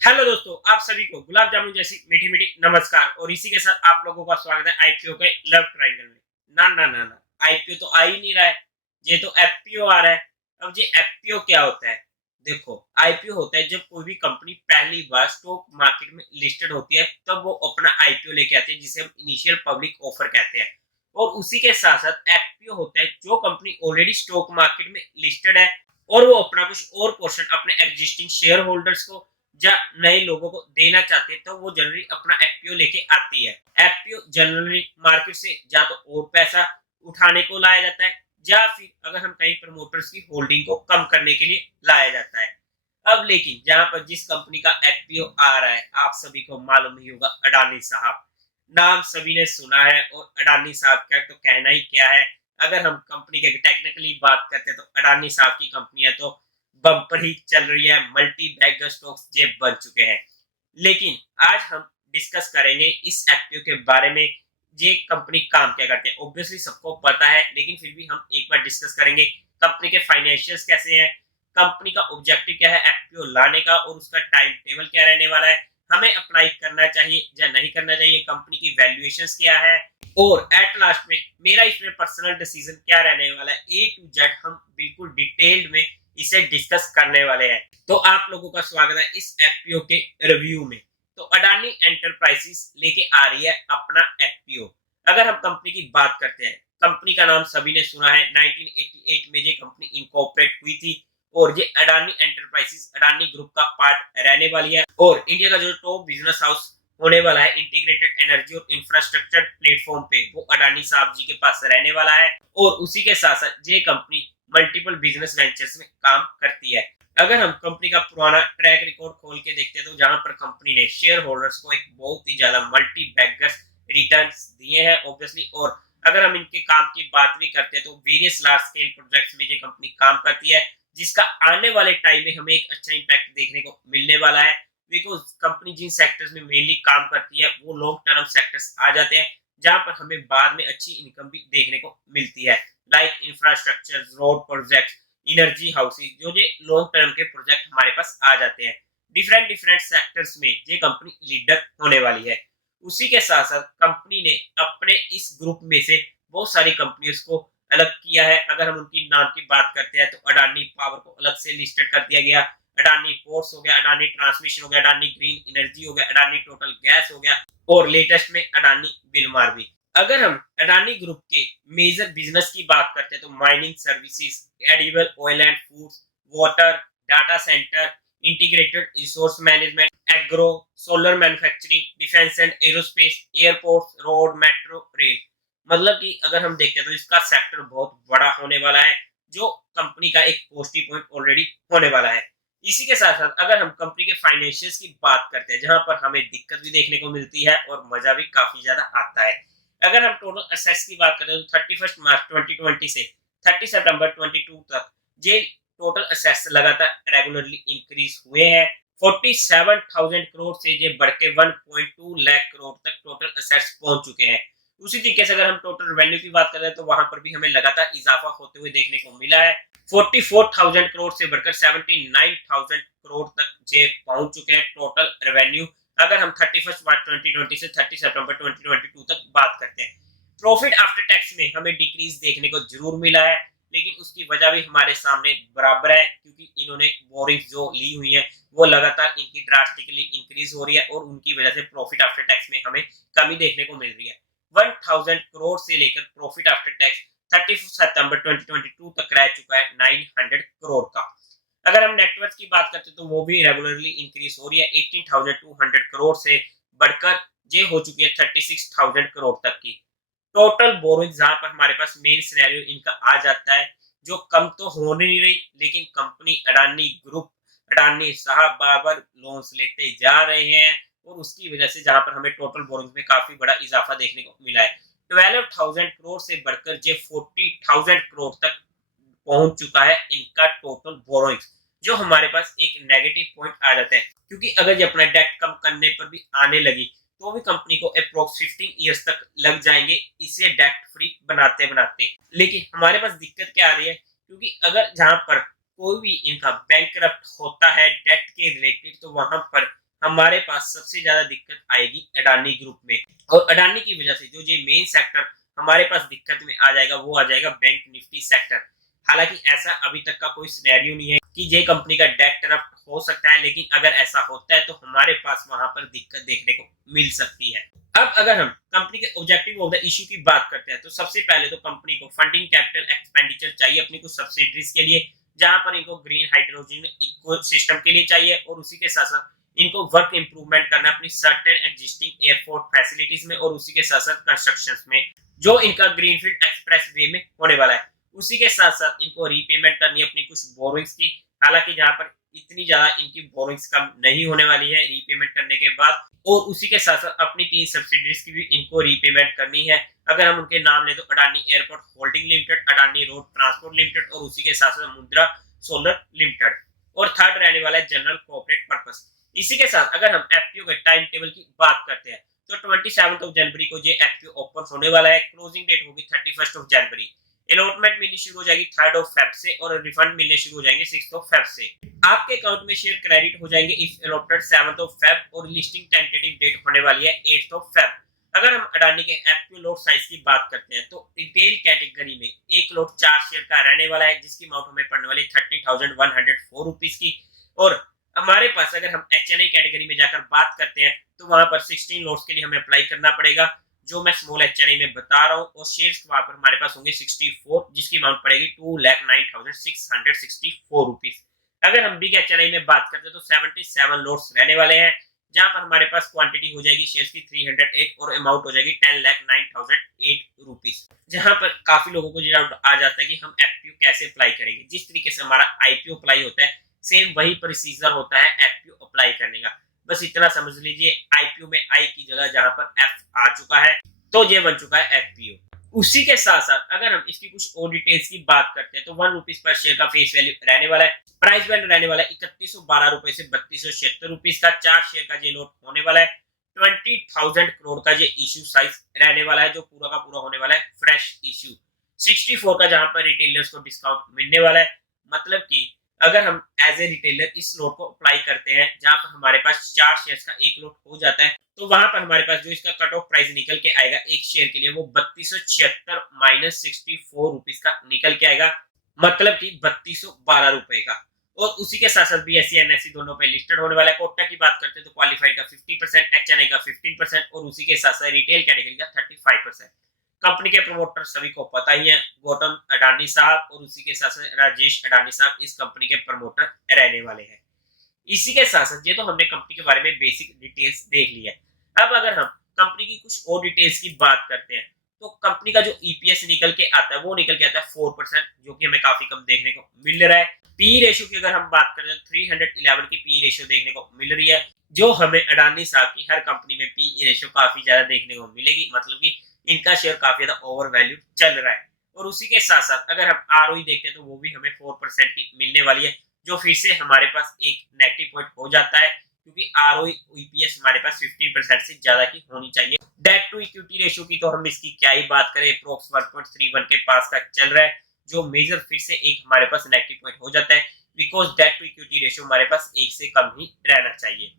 Hello दोस्तों, आप सभी को गुलाब जामुन जैसी मीठी मीठी नमस्कार। और इसी के साथ आप लोगों का स्वागत है आईपीओ के लव ट्रायंगल में। ना ना ना ना, आईपीओ तो आ ही नहीं रहा है, ये तो एफपीओ आ रहा है। अब ये एफपीओ क्या होता है? देखो, आईपीओ होता है जब कोई भी कंपनी पहली बार स्टॉक मार्केट में लिस्टेड होती है, तब वो अपना आईपीओ लेके आती है, जिसे हम इनिशियल पब्लिक ऑफर कहते हैं। और उसी के साथ साथ एफपीओ होता है जो कंपनी ऑलरेडी स्टॉक मार्केट में लिस्टेड है और वो अपना कुछ और पोर्शन अपने एग्जिस्टिंग शेयर होल्डर्स को या नए लोगों को देना चाहते हैं, तो वो जनरली अपना एफपीओ लेके आती है। एफपीओ जनरली मार्केट से या तो और पैसा उठाने को लाया जाता है, या फिर अगर हम कहीं प्रमोटर्स की होल्डिंग को कम करने के लिए लाया जाता है। अब लेकिन जहां पर जिस कंपनी का एफपीओ आ रहा है, आप सभी को मालूम ही होगा, अडानी साहब। नाम सभी ने सुना है, और अडानी साहब का तो कहना ही क्या है। अगर हम कंपनी के टेक्निकली बात करते हैं तो अडानी साहब की कंपनी है तो बम्पर ही चल रही है, मल्टी बैगर स्टॉक्स जे बन चुके हैं। लेकिन आज हम डिस्कस करेंगे इस एफपीओ के बारे में, ये कंपनी काम क्या करते हैं। ऑब्वियसली सबको पता है, लेकिन फिर भी हम एक बार डिस्कस करेंगे कंपनी के फाइनेंशियल्स कैसे हैं, कंपनी का ऑब्जेक्टिव क्या है एफपीओ लाने का, और उसका टाइम टेबल क्या रहने वाला है, हमें अप्लाई करना चाहिए या नहीं करना चाहिए, कंपनी की वैल्यूएशंस क्या है, और एट लास्ट में मेरा इसमें पर्सनल डिसीजन क्या रहने वाला है। ए टू जेड हम बिल्कुल डिटेल्ड में इसे डिस्कस करने वाले हैं। तो आप लोगों का स्वागत है इस एफपीओ के रिव्यू में। तो अडानी एंटरप्राइजेस लेके आ रही है अपना एफपीओ। अगर हम कंपनी की बात करते हैं, कंपनी का नाम सभी ने सुना है, 1988 में ये कंपनी इनकॉर्पोरेट हुई थी, और ये अडानी एंटरप्राइजेस अडानी ग्रुप का पार्ट रहने वाली है। और इंडिया का जो टॉप बिजनेस हाउस होने वाला है इंटीग्रेटेड एनर्जी और इंफ्रास्ट्रक्चर प्लेटफॉर्म पे, वो अडानी साहब जी के पास रहने वाला है। और उसी के साथ साथ ये कंपनी मल्टीपल बिजनेस वेंचर्स में काम करती है। अगर हम कंपनी का पुराना ट्रैक रिकॉर्ड खोल के देखते हैं, तो जहां पर कंपनी ने शेयर होल्डर्स को एक बहुत ही ज्यादा मल्टी बैगर्स रिटर्न्स दिए हैं ऑब्वियसली। और अगर हम इनके काम की बात भी करते हैं, तो वेरियस लार्ज स्केल प्रोजेक्ट्स में ये कंपनी काम करती है, जिसका आने वाले टाइम में हमें एक अच्छा इंपैक्ट देखने को मिलने वाला है। बिकॉज कंपनी जिन सेक्टर्स में मेनली काम करती है वो लॉन्ग टर्म सेक्टर्स आ जाते हैं, जहां पर हमें बाद में अच्छी इनकम भी देखने को मिलती है, like infrastructure, road project, energy housing, जो ये लॉन्ग टर्म के प्रोजेक्ट हमारे पास आ जाते हैं। डिफरेंट डिफरेंट सेक्टर्स में ये कंपनी लीडर होने वाली है। उसी के साथ साथ कंपनी ने अपने इस ग्रुप में से बहुत सारी कंपनियों को अलग किया है। अगर हम उनकी नाम की बात करते हैं, तो अडानी पावर को अलग से लिस्टेड कर दिया गया, अडानी पोर्ट्स हो गया, अडानी ट्रांसमिशन हो गया, अडानी ग्रीन एनर्जी हो गया, अडानी टोटल गैस हो गया, और लेटेस्ट में अडानी विलमार भी। अगर हम अडानी ग्रुप के मेजर बिजनेस की बात करते हैं, तो mining services, edible oil and foods, water, data centre, integrated resource management, agro, solar manufacturing, defence and aerospace, airport, road, metro, rail. मतलब कि अगर हम देखते हैं तो इसका सेक्टर बहुत बड़ा होने वाला है, जो कंपनी का एक पॉजिटिव पॉइंट ऑलरेडी होने वाला है। इसी के साथ साथ अगर हम कंपनी के फाइनेंशियल्स की बात करते हैं, जहां पर हमें दिक्कत भी देखने को मिलती है और मजा भी काफी ज्यादा आता है। अगर हम टोटल असेट्स की बात करें, तो 31 मार्च 2020 से 30 सितंबर 22 तक ये टोटल असेट्स लगातार रेगुलरली इंक्रीज हुए हैं। 47,000 करोड़ से ये बढ़ के 1.2 लाख करोड़ तक टोटल असेट्स पहुंच चुके हैं। उसी तरीके से अगर हम टोटल रेवेन्यू की बात करें, तो वहां पर भी हमें लगातार इजाफा होते हुए देखने को मिला है। 44,000 करोड़ से बढ़कर 79,000 करोड़ तक ये पहुंच चुके हैं टोटल रेवेन्यू। अगर हम 31 मार्च 2020 से 30 सितंबर 2022 तक बात करते हैं, प्रॉफिट आफ्टर टैक्स में हमें डिक्रीज देखने को जरूर मिला है, लेकिन उसकी वजह भी हमारे सामने बराबर है, क्योंकि इन्होंने बोरिंग जो ली हुई है वो लगातार इनकी ड्रास्टिकली इंक्रीज हो रही है, और उनकी वजह से प्रॉफिट आफ्टर टैक्स में हमें कमी देखने को मिल रही है। 1000 करोड़ से लेकर प्रॉफिट आफ्टर टैक्स 30 सितंबर 2022 तक रह चुका है 900 करोड़ का। अगर हम नेटवर्थ की बात करते हैं, तो वो भी रेगुलरली इंक्रीज हो रही है, 18,200 करोड़ से बढ़कर ये हो चुकी है 36,000 करोड़ तक की। टोटल बोरोइंग जहां पर हमारे पास मेन सिनेरियो इनका आ जाता है, जो कम तो होने नहीं रही, लेकिन कंपनी अडानी ग्रुप, अडानी साहब बार लोन्स लेते जा रहे हैं, और उसकी वजह से जहां पर हमें टोटल बोरोइंग में काफी बड़ा इजाफा देखने को मिला है। 12,000 करोड़ से बढ़कर ये 40,000 करोड़ तक पहुंच चुका है इनका टोटल बोरोइंग, जो हमारे पास एक नेगेटिव पॉइंट आ जाता है, क्योंकि अगर ये अपना डेट कम करने पर भी आने लगी, तो भी कंपनी को अप्रोक्स 15 इयर्स तक लग जाएंगे इसे डेट फ्री बनाते बनाते। लेकिन हमारे पास दिक्कत क्या आ रही है, क्योंकि अगर जहां पर कोई भी इनका बैंकरप्ट होता है डेट के रिलेटेड, तो वहां पर हमारे पास सबसे ज्यादा दिक्कत आएगी अडानी ग्रुप में, और अडानी की वजह से जो ये मेन सेक्टर हमारे पास दिक्कत में आ जाएगा वो आ जाएगा बैंक निफ्टी सेक्टर। हालांकि ऐसा अभी तक का कोई सिनेरियो नहीं है कि ये कंपनी का डेट करप्ट हो सकता है, लेकिन अगर ऐसा होता है तो हमारे पास वहां पर दिक्कत देखने को मिल सकती है। अब अगर हम कंपनी के ऑब्जेक्टिव ऑफ द इशू की बात करते हैं तो सबसे पहले तो कंपनी को फंडिंग कैपिटल एक्सपेंडिचर चाहिए अपनी कुछ सब्सिडरीज के लिए, जहां पर इनको ग्रीन हाइड्रोजन इकोसिस्टम के लिए चाहिए, और उसी के साथ साथ इनको वर्क इंप्रूवमेंट करना अपनी सर्टेन एग्जिस्टिंग एयरपोर्ट फैसिलिटीज में, और उसी के साथ साथ कंस्ट्रक्शंस में जो इनका ग्रीनफील्ड एक्सप्रेस वे में होने वाला है। उसी के साथ साथ इनको रीपेमेंट करनी अपनी कुछ बोरोइंग्स की, हालांकि जहां पर इतनी ज्यादा इनकी बोरोइंग्स कम नहीं होने वाली है रीपेमेंट करने के बाद, और उसी के साथ साथ अपनी 3 सब्सिडीज की भी इनको रीपेमेंट करनी है। अगर हम उनके नाम ले तो Adani airport holding limited, Adani road transport limited, और उसी के साथ साथ मुद्रा सोलर लिमिटेड, और थर्ड रहने वाला है जनरल कोऑपरेट पर्पस। इसी के साथ अगर हम एफपीओ के टाइम टेबल की बात करते हैं तो 27 जनवरी को ये एफपीओ ओपन होने वाला है, क्लोजिंग डेट होगी 31 जनवरी। अलॉटमेंट मिलनी शुरू हो जाएगी 3 फेब से, और रिफंड मिलने शुरू हो जाएंगे 6 फेब से। आपके अकाउंट में शेयर क्रेडिट हो जाएंगे इफ अलॉटेड 7 फेब, और लिस्टिंग टेंटेटिव डेट होने वाली है 8 फेब। अगर हम अडानी के एफपीओ लॉट साइज की बात करते हैं तो रिटेल कैटेगरी में एक लॉट 4 शेयर का रहने वाला है, जिसकी अमाउंट हमें पड़ने वाली 30,104 रुपीज की। और हमारे पास अगर हम एचएनआई कैटेगरी में जाकर बात करते हैं तो वहां पर 16 लॉट्स के लिए हमें अप्लाई करना पड़ेगा, जो मैं स्मॉल एचएनआई में बता रहा हूं, और शेयर्स वहां पर हमारे पास होंगे 64, जिसकी अमाउंट पड़ेगी 2,09,664 रुपीज। अगर हम बिग एचएनआई में बात करते हैं तो 77 लॉट्स रहने वाले हैं, जहां पर हमारे पास क्वांटिटी हो जाएगी शेयर्स की 308, और अमाउंट हो जाएगी 10,09,008 रुपीज। जहां पर काफी लोगों को डाउट आ जाता है कि हम एफपीओ कैसे अप्लाई करेंगे। जिस तरीके से हमारा आईपीओ अप्लाई होता है सेम वही प्रोसीजर होता है एफपीओ अप्लाई करने का। बस इतना समझ लीजिए आईपीओ में आई की जगह जहां पर एफ आ चुका है तो ये बन चुका है एफपीओ। उसी के साथ साथ अगर हम इसकी कुछ और डिटेल्स की बात करते हैं तो 1 रुपीज पर शेयर का फेस वैल्यू रहने वाला है, प्राइस बैंड रहने वाला है 3112 रुपए से 3276 रुपीज का। 4 शेयर का ये लॉट होने वाला है। 20,000 करोड़ का ये इश्यू साइज रहने वाला है, जो पूरा का पूरा होने वाला है फ्रेश इश्यू। 64 का जहां पर रिटेलर्स को डिस्काउंट मिलने वाला है, मतलब कि अगर हम एज ए रिटेलर इस लॉट को अप्लाई करते हैं जहां पर हमारे पास 4 शेयर्स का एक लॉट हो जाता है, तो वहां पर हमारे पास जो इसका कट ऑफ प्राइस निकल के आएगा एक शेयर के लिए वो 3276 माइनस 64 रुपीज का निकल के आएगा, मतलब कि 3212 रुपए का। और उसी के साथ साथ बीएससी एनएससी दोनों पे लिस्टेड होने वाला है। कोटा की बात करते हैं तो क्वालिफाइड का 50%, एचएनआई का 15%, और उसी के साथ साथ रिटेल कैटेगरी का 35%। कंपनी के प्रमोटर सभी को पता ही है, गौतम अडानी साहब और उसी के साथ साथ राजेश अडानी साहब इस कंपनी के प्रमोटर रहने वाले हैं। इसी के साथ साथ ये तो हमने कंपनी के बारे में बेसिक डिटेल्स देख लिया। अब अगर हम कंपनी की कुछ और डिटेल्स की बात करते हैं तो कंपनी का जो ईपीएस निकल के आता है वो निकल के आता है 4%, जो कि हमें काफी कम देखने को मिल रहा है। पी रेशियो की अगर हम बात करें तो 311 की पी रेशियो देखने को मिल रही है, जो हमें अडानी साहब की हर कंपनी में पी रेशियो काफी ज्यादा देखने को मिलेगी, मतलब कि इनका शेयर काफी ज्यादा ओवर वैल्यू चल रहा है। और उसी के साथ साथ अगर हम आरओई देखते हैं तो वो भी हमें 4% की मिलने वाली है, जो फिर से हमारे पास एक नेगेटिव पॉइंट हो जाता है, क्योंकि आरओई ईपीएस हमारे पास 15% से ज्यादा की होनी चाहिए। डेट टू इक्विटी रेशियो की तो हम इसकी क्या ही बात करें, अप्रोक्स 1.31 के पास का चल रहा है, जो मेजर फिर से एक हमारे पास नेगेटिव पॉइंट हो जाता है, because debt to equity ratio हमारे पास 1 से कम ही रहना चाहिए।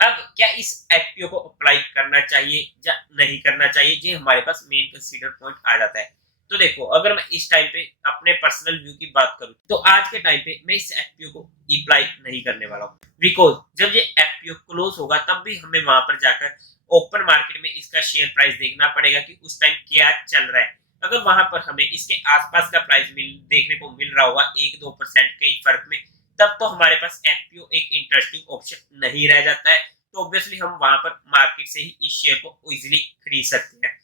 अब क्या इस एफपीओ को अप्लाई करना चाहिए या नहीं करना चाहिए, ये हमारे पास मेन कंसीडर पॉइंट आ जाता है। तो देखो, अगर मैं इस टाइम पे अपने पर्सनल व्यू की बात करूं तो आज के टाइम पे मैं इस एफपीओ को अप्लाई नहीं करने वाला हूं, बिकॉज जब ये एफपीओ क्लोज होगा तब भी हमें वहां पर जाकर ओपन मार्केट में इसका शेयर प्राइस देखना पड़ेगा कि उस टाइम क्या चल रहा है। अगर वहां पर हमें इसके आसपास का प्राइस देखने को मिल रहा होगा 1-2% के फर्क में, तब तो हमारे पास एफपीओ एक इंटरेस्टिंग ऑप्शन नहीं रह जाता है, तो ऑब्वियसली हम वहां पर मार्केट से ही इस शेयर को इजीली खरीद सकते हैं।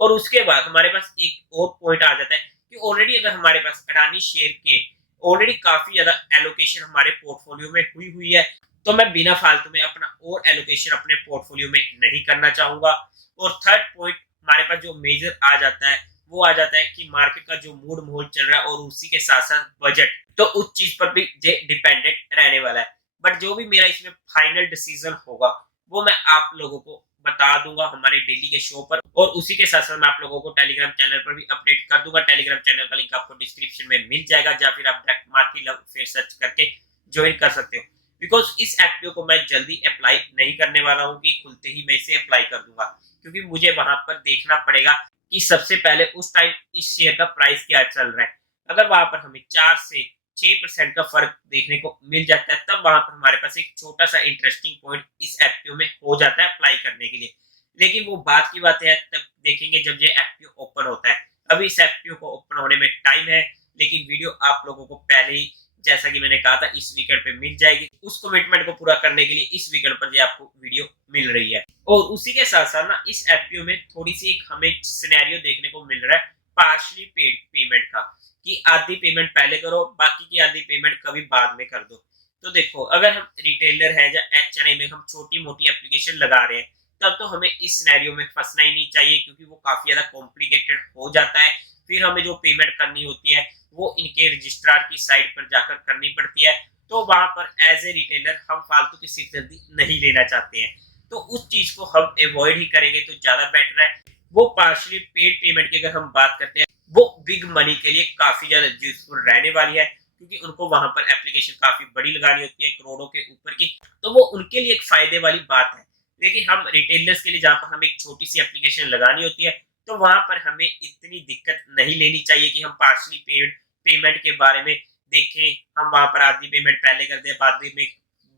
और उसके बाद हमारे पास एक और पॉइंट आ जाता है कि ऑलरेडी अगर हमारे पास अडानी शेयर के ऑलरेडी काफी ज्यादा एलोकेशन हमारे पोर्टफोलियो में हुई हुई है, तो मैं बिना फालतू में अपना और एलोकेशन अपने पोर्टफोलियो में नहीं करना चाहूंगा। और थर्ड पॉइंट हमारे पास जो मेजर आ जाता है वो आ जाता है कि मार्केट का जो मूड माहौल चल रहा है और उसी के साथ साथ बजट, तो उस चीज पर भी डिपेंडेंट रहने वाला है। बट जो भी मेरा इसमें फाइनल डिसीजन होगा वो मैं आप लोगों को बता दूंगा हमारे डेली के शो पर, और उसी के साथ साथ मैं आप लोगों को टेलीग्राम चैनल पर भी अपडेट कर दूंगा। टेलीग्राम चैनल का लिंक आपको डिस्क्रिप्शन में मिल जाएगा, या फिर आप direct market love fair search करके ज्वाइन कर सकते हो। बिकॉज इस एफपीओ को मैं जल्दी अप्लाई नहीं करने वाला हूँ कि खुलते ही मैं इसे अप्लाई कर दूंगा, क्योंकि मुझे वहां पर देखना पड़ेगा कि सबसे पहले उस टाइम इस शेयर का प्राइस क्या चल रहा है। अगर वहां पर हमें 4 से 6% का फर्क देखने को मिल जाता है, तब वहां पर हमारे पास एक छोटा सा इंटरेस्टिंग पॉइंट इस एफपीओ में हो जाता है अप्लाई करने के लिए। लेकिन वो बात की बात है, तब देखेंगे जब ये एफपीओ ओपन होता है। अभी इस एफपीओ को ओपन होने में टाइम है, लेकिन वीडियो आप लोगों को पहले ही, जैसा कि मैंने कहा था, इस वीकेंड पे मिल जाएगी। उस कमिटमेंट को पूरा करने के लिए इस वीकेंड पर ये आपको वीडियो मिल रही है। और उसी के साथ साथ ना इस एफपीओ में थोड़ी सी एक हमें सिनेरियो देखने को मिल रहा है पार्शली पेड पेमेंट का, कि आधी पेमेंट पहले करो, बाकी की आधी पेमेंट कभी बाद में कर दो। तो देखो, अगर हम रिटेलर है या एचएनआई में हम छोटी मोटी एप्लीकेशन लगा रहे हैं, तब तो हमें इस सिनेरियो में फंसना ही नहीं चाहिए, क्योंकि वो काफी ज्यादा कॉम्प्लिकेटेड हो जाता है। फिर हमें जो पेमेंट करनी होती है वो इनके रजिस्ट्रार की साइट पर जाकर करनी पड़ती है। तो वहां पर एज ए रिटेलर हम फालतू की सिरदर्दी नहीं लेना चाहते हैं, तो उस चीज को हम अवॉइड ही करेंगे तो ज्यादा बेटर है। वो पार्शली पेड पेमेंट की अगर हम बात करते हैं, वो बिग मनी के लिए काफी ज्यादा यूजफुल रहने वाली है, क्योंकि उनको वहां पर एप्लीकेशन काफी बड़ी लगानी होती है, करोड़ों के ऊपर की। तो वो उनके लिए एक फायदे वाली बात है। लेकिन हम रिटेलर्स के लिए, जहां पर हमें एक छोटी सी एप्लीकेशन लगानी होती है, तो वहां पर हमें इतनी दिक्कत नहीं लेनी चाहिए कि हम पार्शली पेड पेमेंट के बारे में देखें। हम वहां पर आधी पेमेंट पहले कर दें, बाद में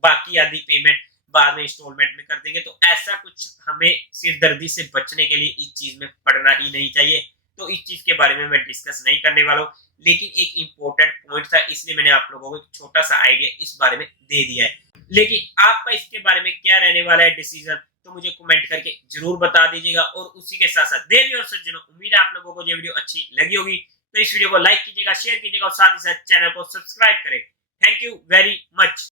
बाकी आधी पेमेंट बाद में इंस्टॉलमेंट में कर देंगे। तो ऐसा कुछ हमें सिरदर्दी से बचने के लिए इस चीज में पड़ना ही नहीं चाहिए। तो इस चीज के बारे में मैं डिस्कस नहीं करने वाला हूँ, लेकिन एक इंपॉर्टेंट पॉइंट था, इसलिए मैंने आप लोगों को एक छोटा सा आइडिया इस बारे में दे दिया है। लेकिन आपका इसके बारे में क्या रहने वाला है डिसीजन, तो मुझे कमेंट करके जरूर बता दीजिएगा। और उसी के साथ साथ देवी और सज्जनों, उम्मीद है आप लोगों को ये वीडियो अच्छी लगी होगी। तो इस वीडियो को लाइक कीजिएगा, शेयर कीजिएगा और साथ ही साथ चैनल को सब्सक्राइब करें। Thank you very much.